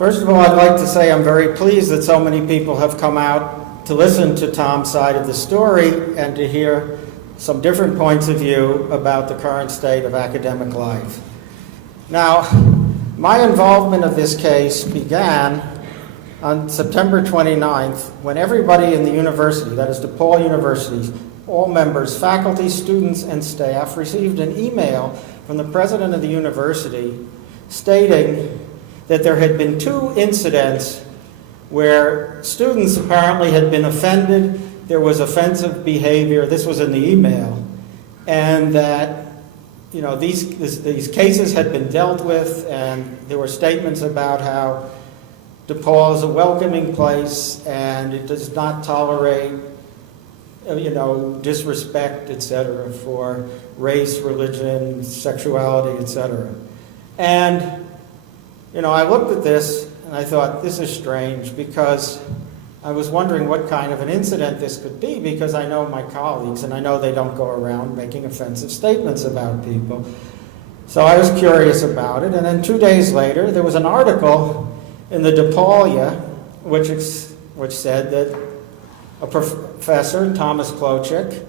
First of all, I'd like to say I'm very pleased that so many people have come out to listen to Tom's side of the story and to hear some different points of view about the current state of academic life. Now, my involvement of this case began on September 29th when everybody in the university, that is DePaul University, all members, faculty, students, and staff, received an email from the president of the university stating that there had been 2 incidents where students apparently had been offended, there was offensive behavior, this was in the email, and that these cases had been dealt with, and there were statements about how DePaul is a welcoming place and it does not tolerate disrespect, etc., for race, religion, sexuality, etc. And I looked at this and I thought, this is strange, because I was wondering what kind of an incident this could be, because I know my colleagues and I know they don't go around making offensive statements about people. So I was curious about it, and then 2 days later there was an article in the DePaul, which said that a professor, Thomas Klocek,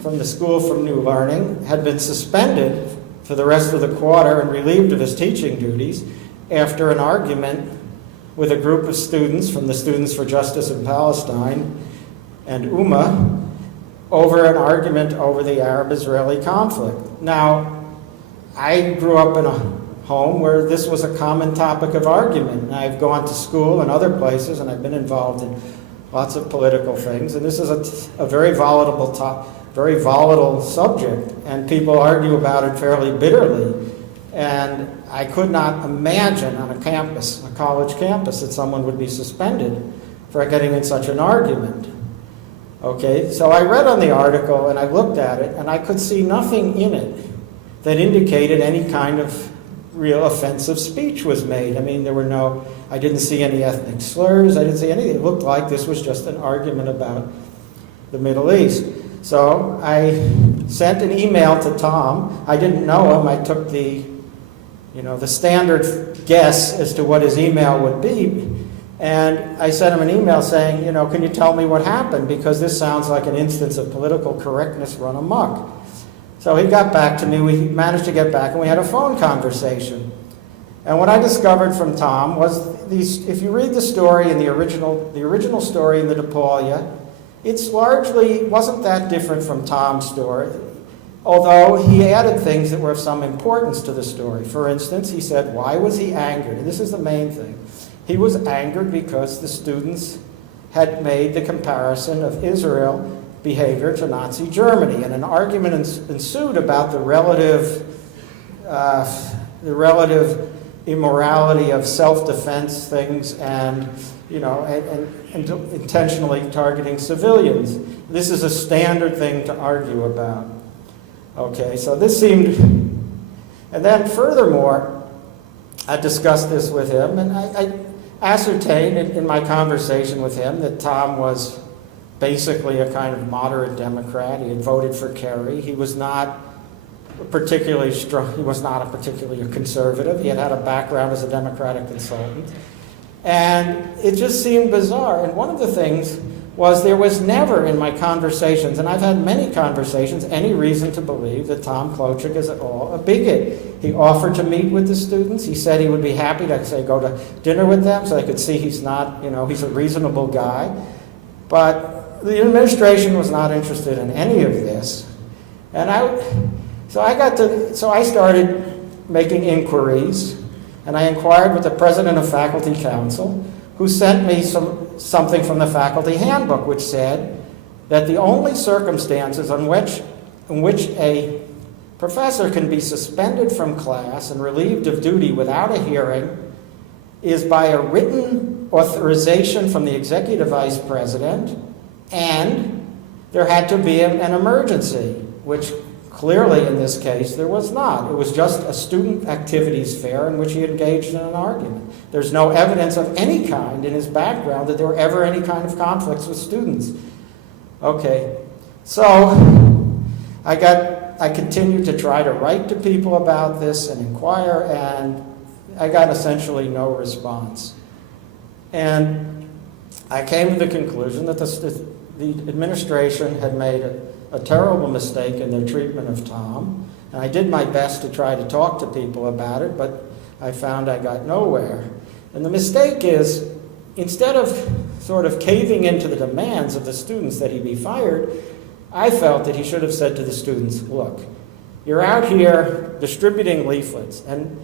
from the School for New Learning, had been suspended for the rest of the quarter and relieved of his teaching duties after an argument with a group of students from the Students for Justice in Palestine and UMA over an argument over the Arab-Israeli conflict. Now, I grew up in a home where this was a common topic of argument. And I've gone to school and other places, and I've been involved in lots of political things, and this is a very volatile subject, and people argue about it fairly bitterly. And I could not imagine on a college campus, that someone would be suspended for getting in such an argument. Okay, so I read on the article and I looked at it, and I could see nothing in it that indicated any kind of real offensive speech was made. I mean, I didn't see any ethnic slurs, I didn't see anything. It looked like this was just an argument about the Middle East. So I sent an email to Tom. I didn't know him. I took the standard guess as to what his email would be. And I sent him an email saying, can you tell me what happened? Because this sounds like an instance of political correctness run amok. So he got back to me, we managed to get back, and we had a phone conversation. And what I discovered from Tom was, if you read the story in the original story in the DePaul, it's largely wasn't that different from Tom's story, although he added things that were of some importance to the story. For instance, he said, why was he angered? And this is the main thing. He was angered because the students had made the comparison of Israel behavior to Nazi Germany, and an argument ensued about the relative immorality of self-defense things and intentionally targeting civilians. This is a standard thing to argue about. Okay, so this seemed, and then furthermore, I discussed this with him, and I ascertained in my conversation with him that Tom was basically a kind of moderate Democrat. He had voted for Kerry. He was not particularly strong. He was not a particularly conservative. He had had a background as a Democratic consultant. And it just seemed bizarre. And one of the things was there was never in my conversations, and I've had many conversations, any reason to believe that Tom Klocek is at all a bigot. He offered to meet with the students. He said he would be happy to, say, go to dinner with them so they could see he's not, he's a reasonable guy. But the administration was not interested in any of this. And so I started making inquiries, and I inquired with the president of Faculty Council, who sent me something from the faculty handbook, which said that the only circumstances in which a professor can be suspended from class and relieved of duty without a hearing is by a written authorization from the executive vice president, and there had to be an emergency, which clearly in this case there was not. It was just a student activities fair in which he engaged in an argument. There's no evidence of any kind in his background that there were ever any kind of conflicts with students. Okay, so I continued to try to write to people about this and inquire, and I got essentially no response. And I came to the conclusion that the administration had made a terrible mistake in their treatment of Tom. And I did my best to try to talk to people about it, but I found I got nowhere. And the mistake is, instead of sort of caving into the demands of the students that he be fired, I felt that he should have said to the students, look, you're out here distributing leaflets, and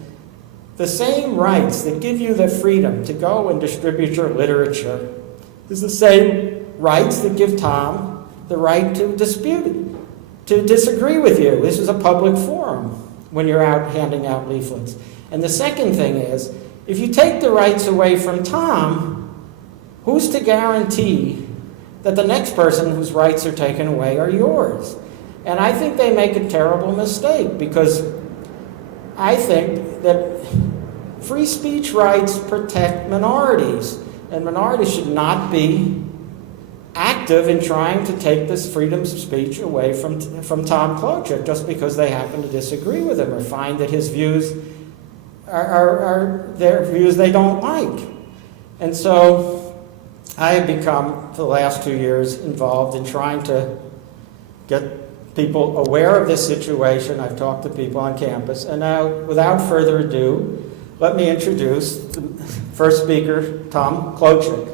the same rights that give you the freedom to go and distribute your literature is the same rights that give Tom the right to dispute it, to disagree with you. This is a public forum when you're out handing out leaflets. And the second thing is, if you take the rights away from Tom, who's to guarantee that the next person whose rights are taken away are yours? And I think they make a terrible mistake, because I think that free speech rights protect minorities, and minorities should not be active in trying to take this freedom of speech away from Tom Klocek just because they happen to disagree with him or find that his views are their views they don't like. And so I have become, for the last 2 years, involved in trying to get people aware of this situation. I've talked to people on campus. And now, without further ado, let me introduce the first speaker, Tom Klocek.